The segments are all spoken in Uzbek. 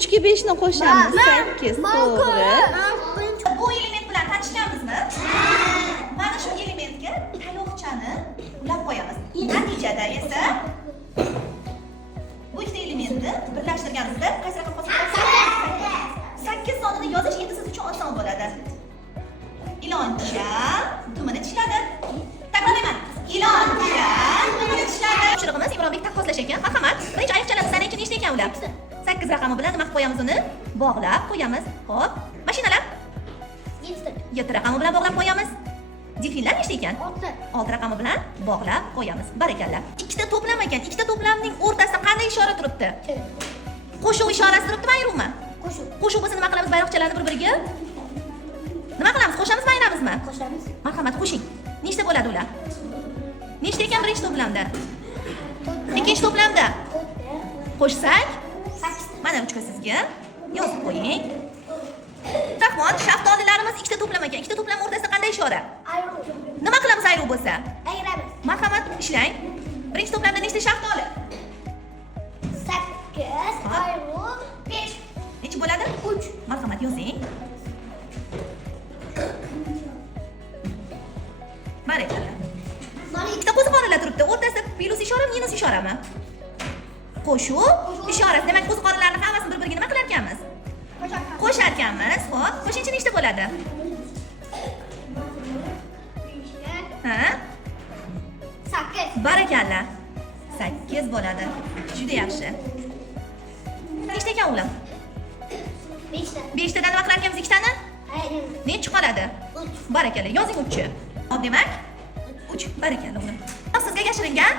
3 ga 5 ni qo'shamiz. 8 to'g'ri. Bu element bilan tanishganmizmi? Mana shu elementga taloqchani ulab qo'yamiz. Natijada esa bu ikkita elementni birlashtirganimizda qaysi raqam qolsa? 8 sonini yozish endi siz uchun oson bo'ladi. Iloncha dumini tishladi. Takrorlayman. Iloncha dumini tishladi. Topshirig'imiz Imronbek taqqoslash ekan. Marhamat, birinchi oyoqchalardan keyin nechta ekan ular? 8 raqami bilan nima qilib qo'yamiz uni? Bog'lab qo'yamiz. Xo'p, mashinalar 7 raqami bilan bog'lab qo'yamiz. Delfinlar nechta ekan? 6 raqami bilan bog'lab qo'yamiz. Barakalla. Ikkita to'plam ekan. Ikkita to'plamning o'rtasida qanday ishora turibdi? Qo'shuv ishorasi turibdimi, ayruvmi? Qo'shuv bo'lsa nima qilamiz bayroqchalarni bir-biriga? Nima qilamiz? Qo'shamizmi, ayramizmi? Qo'shamiz. Marhamat, qo'shing. Nechta bo'ladi ular? Nechta ekan birinchi to'plamda? Ikkinchi to'plamda qo'shsak, mana 3 ga sizga yozib qo'ying. Rahmon, shaftolilarimiz ikkita to'plam ekan. Ikkita to'plam o'rtasida qanday ishora? Nima qilamiz ayruv bo'lsa? Ayiramiz. Marhamat, ishlang. Birinchi to'plamda nechta shaftoli? 8 ayruv 5. Necha bo'ladi? 3. Marhamat, yozing. Barakalla. Mana Ikkita qo'ziqorinlar turibdi. O'rtasida plus ishora, minus ishorami? Qo'shuv ishorasi. Demak, qo'ziqorinlarning hammasini bir-biriga nima qilar ekanmiz? Qo'shar ekanmiz. Xo'p, qo'shimcha nechta bo'ladi? Ha? 8. Barakalla. 8 bo'ladi. Juda yaxshi. Nechta ekan ular? 5 ta. 5 tadan nima qilar ekanmiz? 2 tani? Ayiramiz. Necha qoladi? 3. Barakalla. Yozing 3 chi. Hop, demak 3. Barakalla o'g'lim. Sizga yashiringan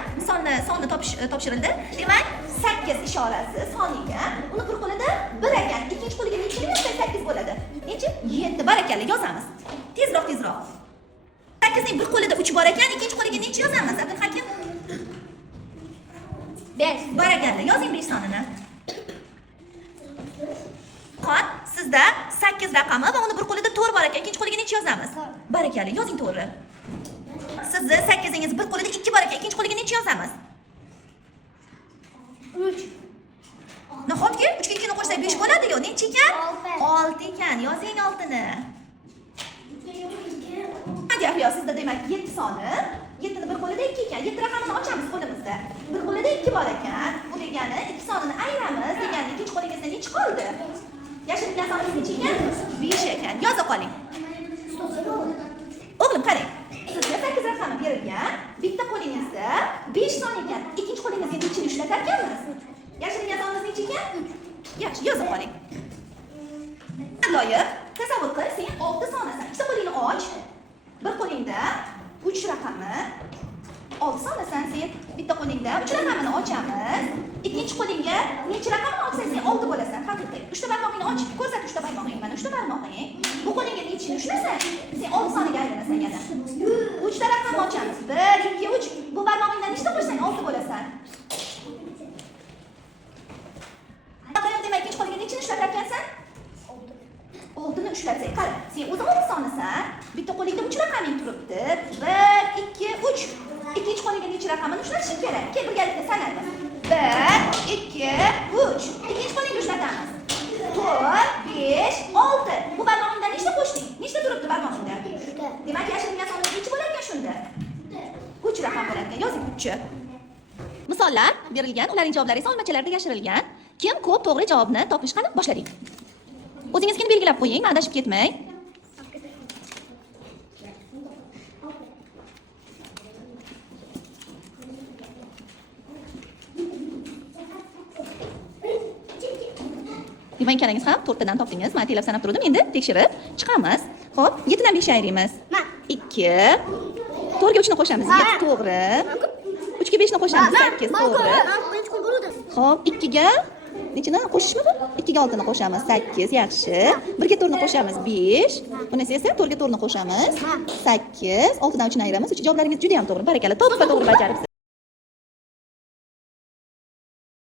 sonni topshirildi. Demak, 8 ishorasi soniga, uni bir qo'lida 1 ekan. Ikkinchi qo'liga necha yozsak 8 bo'ladi? Necha? 7. Barakalla, yozamiz. Tezroq. 8 ning bir qo'lida 3 bor ekan, ikkinchi qo'liga necha yozamiz? Abdulhakim? 5. Barakalla, yozing 5 sonini. Qon, sizda 8 raqami va uni bir qo'lida 4 bor ekan. Ikkinchi qo'liga necha yozamiz? Barakalla, yozing to'g'ri. Sizni 8ingiz bir qo'lida 2 bor ekan. Ikkinchi qo'liga necha yozamiz? 3. Nahotki 3 ga 2 ni qo'shsak 5 bo'ladi-yu. Necha ekan? 6. 6 ekan. Yozing 6ni. Gap yo, sizda demak 7 soni. 7 ni bir qo'lida 2 ekan. 7 raqamini ochamiz qo'limizda. Bir qo'lida 2 bor ekan. Bu degani 2 sonini ayiramiz. Degani ikkinchi qo'lingizda necha qoldi? Yashiringan soningiz necha ekan? 5 ekan. Yozib qoling. O'g'lim, qarang. Sizga 8 raqami berilgan. Bitta qo'lingizda 5 son ekan. Ikkinchi qo'lingizga nechini ushlatar ekanmiz? Yashiringan soningiz necha ekan? Yaxshi, yozib qoling. Loyiq. Tasavvur qil, sen 6 sonasan. Ikkita qo'lingni och. Bir qo'lingda 3 raqami 6 sonasan sen. Bitta qo'lingda 3 raqamini ochamiz. Ikkinchi qo'lingga necha raqamni ochsang sen 6 bo'lasan. Haqiqiy. 3 ta barmog'ingni och, ko'rsat 3 ta barmog'ing. Mana 3 ta barmog'ing. Bu qo'lingga nechini ushlasang, sen 6 soniga aylanasan yana. 3 ta raqamni ochamiz. 1, 2, 3. Bu barmog'ingdan nechta qo'shsang 6 bo'lasan. Demak, ikkinchi qo'lingga nechini ushlatar ekansan? 6 ni ushlatsak, qara. Sen o'zing 6 sonisan. Bitta qo'lingda 3 raqaming turibdi. 1, 2, 3. Ikkinchi qo'lingga necha raqamini ushlashing kerak? Kel birgalikda sanaymiz. 1, 2, 3. Ikkinchi qo'lingga ushlatamiz. 4, 5, 6. Bu barmog'ingdan nechta qo'shding? Nechta turibdi barmog'ingda? Demak, yashiringan soningiz necha bo'lar ekan shunda? 3 raqam bo'lar ekan. Yozing 3 chi. Misollar berilgan, ularning javoblari esa olmachalarda yashirilgan. Kim ko'p to'g'ri javobni topishni qilib boshladik. O'zingizga belgilab qo'ying, adashib ketmang. Demak, ikkalangiz ham 4 tadan topdingiz. Men terlab sanab turdim. Endi tekshirib chiqamiz. Xo'p, 7 dan 5 ayiramiz. 2. 4 ga 3 ni qo'shamiz. 7 to'g'ri. 3 ga 5 ni qo'shamiz. 8 to'g'ri. Xo'p, 2 ga nechini qo'shishmi bu? 2 ga 6 ni qo'shamiz. 8, yaxshi. 1 ga 4 ni qo'shamiz. 5. Bunisi esa 4 ga 4 ni qo'shamiz. 8. 6 dan 3 ni ayiramiz. Javoblaringiz juda ham to'g'ri. Barakalla. To'g'ri bajaribsiz.